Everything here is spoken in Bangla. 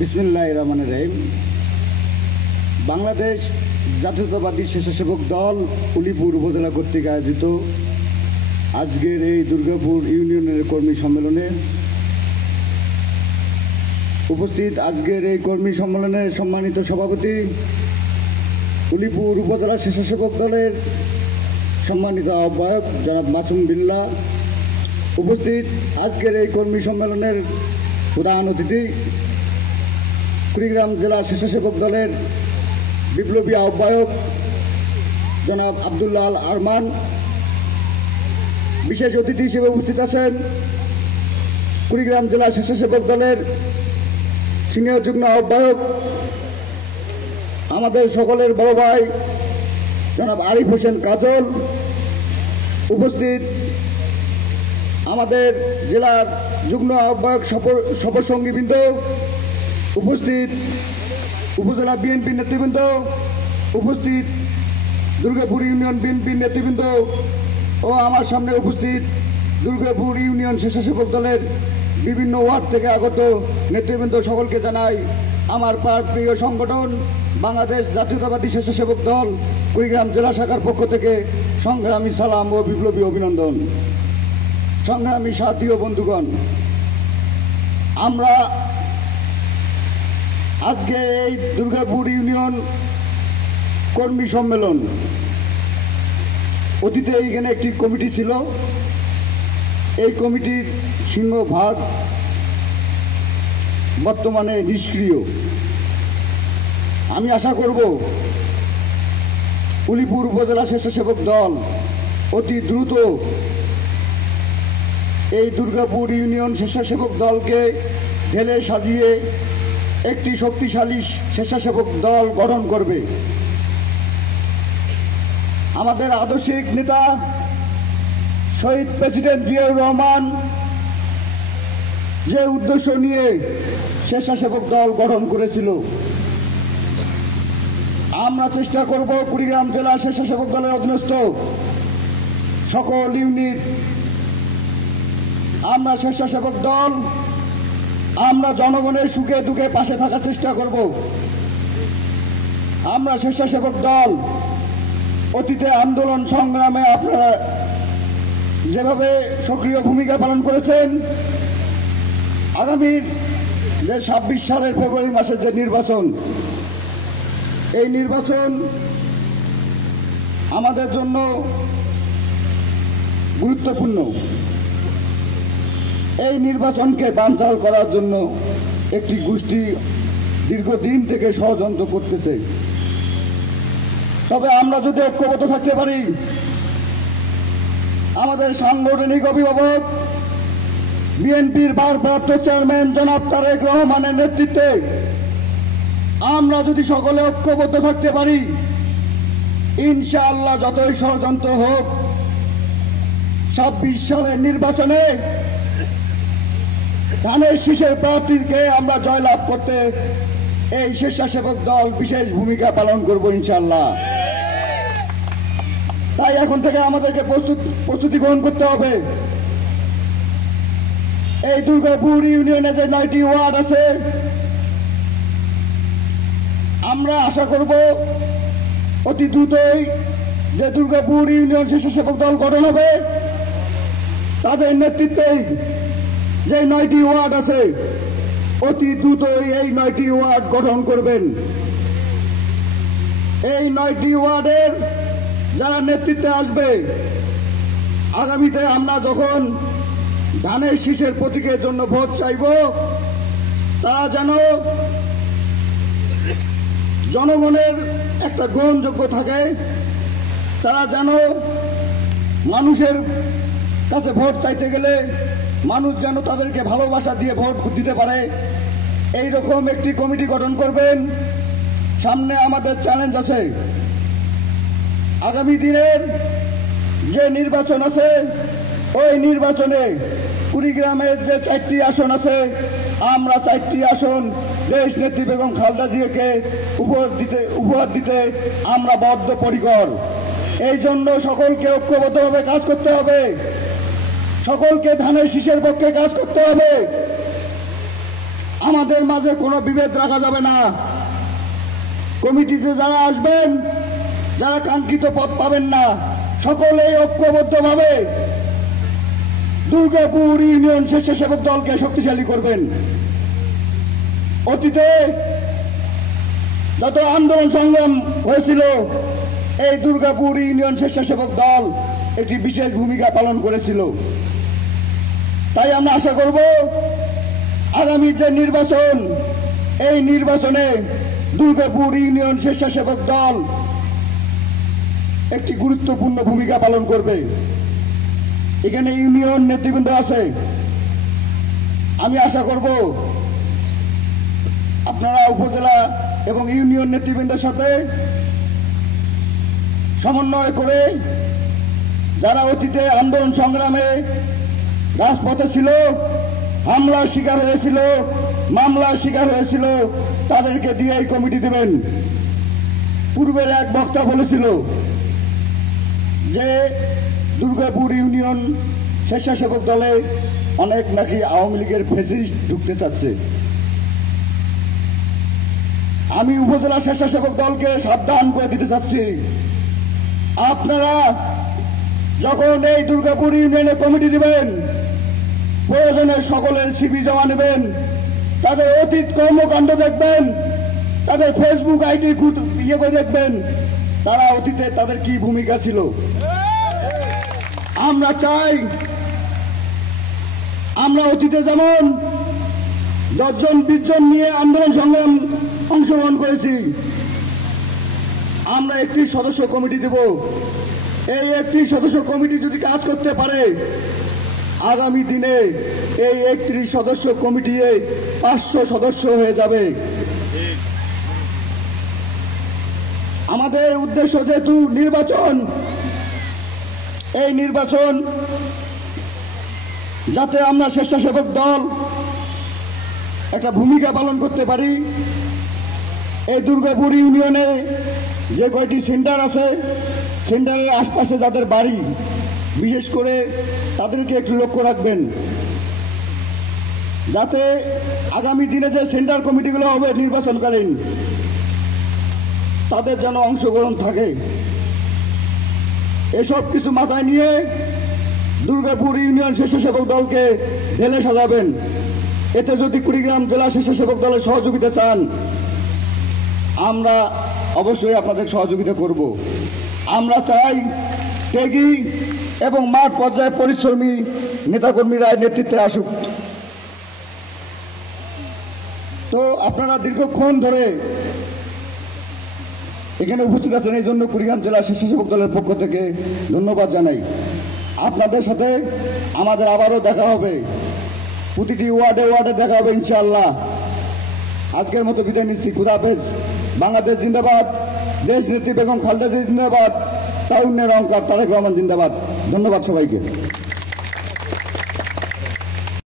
বিসমিল্লাহির রহমানির রহিম। বাংলাদেশ জাতীয়তাবাদী স্বেচ্ছাসেবক দল উলিপুর উপজেলা কর্তৃক আয়োজিত আজকের এই দুর্গাপুর ইউনিয়নের কর্মী সম্মেলনে উপস্থিত আজকের এই কর্মী সম্মেলনের সম্মানিত সভাপতি, উলিপুর উপজেলা স্বেচ্ছাসেবক দলের সম্মানিত আহ্বায়ক জনাব মাসুম বিল্লাহ, উপস্থিত আজকের এই কর্মী সম্মেলনের প্রধান অতিথি কুড়িগ্রাম জেলা স্বেচ্ছাসেবক দলের বিপ্লবী আহ্বায়ক জনাব আব্দুল্লাহ আল আরমান, বিশেষ অতিথি হিসেবে উপস্থিত আছেন কুড়িগ্রাম জেলা স্বেচ্ছাসেবক দলের সিনিয়র যুগ্ম আহ্বায়ক আমাদের সকলের বড় ভাই জনাব আরিফ হোসেন কাজল, উপস্থিত আমাদের জেলার যুগ্ম আহ্বায়ক সফরসঙ্গীবৃন্দ, উপস্থিত উপজেলা বিএনপি নেতৃবৃন্দ, উপস্থিত দুর্গাপুর ইউনিয়ন বিএনপি নেতৃবৃন্দ ও আমার সামনে উপস্থিত দুর্গাপুর ইউনিয়ন স্বেচ্ছাসেবক দলের বিভিন্ন ওয়ার্ড থেকে আগত নেতৃবৃন্দ, সকলকে জানাই আমার প্রিয় সংগঠন বাংলাদেশ জাতীয়তাবাদী স্বেচ্ছাসেবক দল কুড়িগ্রাম জেলা শাখার পক্ষ থেকে সংগ্রামী সালাম ও বিপ্লবী অভিনন্দন। সংগ্রামী সাথী ও বন্ধুগণ, আমরা আজকে এই দুর্গাপুর ইউনিয়ন কর্মী সম্মেলন, অতীতে এইখানে একটি কমিটি ছিল, এই কমিটির সিংহভাগ বর্তমানে নিষ্ক্রিয়। আমি আশা করব উলিপুর উপজেলা স্বেচ্ছাসেবক দল অতি দ্রুত এই দুর্গাপুর ইউনিয়ন স্বেচ্ছাসেবক দলকে ঢেলে সাজিয়ে একটি শক্তিশালী স্বেচ্ছাসেবক দল গঠন করবে। আমাদের আদর্শিক নেতা শহীদ প্রেসিডেন্ট জিয়াউর রহমান যে উদ্দেশ্য নিয়ে স্বেচ্ছাসেবক দল গঠন করেছিল, আমরা চেষ্টা করব কুড়িগ্রাম জেলা স্বেচ্ছাসেবক দলের অধীনস্থ সকল ইউনিট, আমরা স্বেচ্ছাসেবক দল, আমরা জনগণের সুখে দুঃখে পাশে থাকার চেষ্টা করব। আমরা স্বেচ্ছাসেবক দল অতীতে আন্দোলন সংগ্রামে আপনারা যেভাবে সক্রিয় ভূমিকা পালন করেছেন, আগামীর যে ২৬ সালের ফেব্রুয়ারি মাসের যে নির্বাচন, এই নির্বাচন আমাদের জন্য গুরুত্বপূর্ণ। এই নির্বাচনকে বানচাল করার জন্য একটি গোষ্ঠী দীর্ঘদিন থেকে ষড়যন্ত্র করতেছে। তবে আমরা যদি ঐক্যবদ্ধ থাকতে পারি, আমাদের সাংগঠনিক অভিভাবক বিএনপির ভারপ্রাপ্ত চেয়ারম্যান জনাব তারেক রহমানের নেতৃত্বে আমরা যদি সকলে ঐক্যবদ্ধ থাকতে পারি, ইনশাআল্লাহ যতই ষড়যন্ত্র হোক ২৬ সালের নির্বাচনে ধানের শীষের প্রার্থীকে আমরা জয়লাভ করতে এই স্বেচ্ছাসেবক দল বিশেষ ভূমিকা পালন করব ইনশাআল্লাহ। তাই এখন থেকে আমাদেরকে প্রস্তুতি গ্রহণ করতে হবে। এই দুর্গাপুর ইউনিয়নে যে ৯টি ওয়ার্ড আছে, আমরা আশা করব অতি দ্রুতই যে দুর্গাপুর ইউনিয়ন স্বেচ্ছাসেবক দল গঠন হবে, তাদের নেতৃত্বেই যে ৯টি ওয়ার্ড আছে অতি দ্রুতই এই ৯টি ওয়ার্ড গঠন করবেন। এই ৯টি ওয়ার্ডের যারা নেতৃত্বে আসবে, আগামীতে আমরা যখন ধানের শীষের প্রতীকের জন্য ভোট চাইব, তারা যেন জনগণের একটা গ্রহণযোগ্য থাকে, তারা যেন মানুষের কাছে ভোট চাইতে গেলে মানুষ যেন তাদেরকে ভালোবাসা দিয়ে ভোট দিতে পারে, এই রকম একটি কমিটি গঠন করবেন। সামনে আমাদের চ্যালেঞ্জ আছে, আগামী দিনের যে নির্বাচন আছে, ওই নির্বাচনে কুড়িগ্রামের যে ৪টি আসন আছে, আমরা ৪টি আসন দেশ নেত্রী বেগম খালেদা জিয়াকে উপহার দিতে আমরা বদ্ধপরিকর। এই জন্য সকলকে ঐক্যবদ্ধভাবে কাজ করতে হবে, সকলকে ধানের শীষের পক্ষে কাজ করতে হবে। আমাদের মাঝে কোনো বিভেদ রাখা যাবে না। কমিটিতে যারা আসবেন, যারা কাঙ্ক্ষিত পদ পাবেন না, সকলেই ঐক্যবদ্ধভাবে দুর্গাপুর ইউনিয়ন স্বেচ্ছাসেবক দলকে শক্তিশালী করবেন। অতীতে যত আন্দোলন সংগ্রাম হয়েছিল, এই দুর্গাপুর ইউনিয়ন স্বেচ্ছাসেবক দল একটি বিশেষ ভূমিকা পালন করেছিল। তাই আমরা আশা করব আগামী যে নির্বাচন, এই নির্বাচনে দুর্গাপুর ইউনিয়ন স্বেচ্ছাসেবক দল একটি গুরুত্বপূর্ণ ভূমিকা পালন করবে। এখানে ইউনিয়ন নেতৃবৃন্দ আছে, আমি আশা করব আপনারা উপজেলা এবং ইউনিয়ন নেতৃবৃন্দের সাথে সমন্বয় করে যারা অতীতে আন্দোলন সংগ্রামে রাজপথে ছিল, হামলার শিকার হয়েছিল, মামলার শিকার হয়েছিল, তাদেরকে দিয়ে এই কমিটি দেবেন। পূর্বের এক বক্তা বলেছিল যে দুর্গাপুর ইউনিয়ন স্বেচ্ছাসেবক দলে অনেক নাকি আওয়ামী লীগের ফ্যাসিস্ট ঢুকতে চাচ্ছে। আমি উপজেলা স্বেচ্ছাসেবক দলকে সাবধান করে দিতে চাচ্ছি, আপনারা যখন এই দুর্গাপুর ইউনিয়নে কমিটি দিবেন, প্রয়োজনে সকলের সিভি জমা নেবেন, তাদের অতীত কর্মকাণ্ড দেখবেন, তাদের ফেসবুক আইডি ইয়ে করে দেখবেন, তারা অতীতে তাদের কি ভূমিকা ছিল। আমরা চাই আমরা অতীতে যেমন 10 জন 20 জন নিয়ে আন্দোলন সংগ্রাম অংশগ্রহণ করেছি, আমরা 31 সদস্য কমিটি দেব। এই 31 সদস্য কমিটি যদি কাজ করতে পারে, আগামী দিনে এই 31 সদস্য কমিটি 500 সদস্য হয়ে যাবে। আমাদের উদ্দেশ্য যেহেতু নির্বাচন, এই নির্বাচন যাতে আমরা স্বেচ্ছাসেবক দল একটা ভূমিকা পালন করতে পারি। এই দুর্গাপুর ইউনিয়নে যে কয়টি সেন্টার আছে, সেন্টারের আশপাশে যাদের বাড়ি, বিশেষ করে তাদেরকে একটু লক্ষ্য রাখবেন, যাতে আগামী দিনে যে সেন্টার কমিটিগুলো হবে নির্বাচনকালীন, তাদের যেন অংশগ্রহণ থাকে। এসব কিছু মাথায় নিয়ে দুর্গাপুর ইউনিয়ন স্বেচ্ছাসেবক দলকে ঢেলে সাজাবেন। এতে যদি কুড়িগ্রাম জেলা স্বেচ্ছাসেবক দলের সহযোগিতা চান, আমরা অবশ্যই আপনাদের সহযোগিতা করব। আমরা চাই ত্যাগী এবং মাঠ পর্যায়ে পরিশ্রমী নেতাকর্মীরা নেতৃত্বে আসুক। তো আপনারা দীর্ঘক্ষণ ধরে এখানে উপস্থিত আছেন, এই জন্য কুড়িগ্রাম জেলা স্বেচ্ছাসেবক দলের পক্ষ থেকে ধন্যবাদ জানাই। আপনাদের সাথে আমাদের আবারও দেখা হবে, প্রতিটি ওয়ার্ডে ওয়ার্ডে দেখা হবে ইনশাআল্লাহ। আজকের মতো বিদায় নিচ্ছি। খুদা হাফেজ। বাংলাদেশ জিন্দাবাদ, দেশ নেত্রী বেগম খালেদা জিয়া জিন্দাবাদ, তারুণ্যের অহংকার তারেক রহমান জিন্দাবাদ। ধন্যবাদ সবাইকে।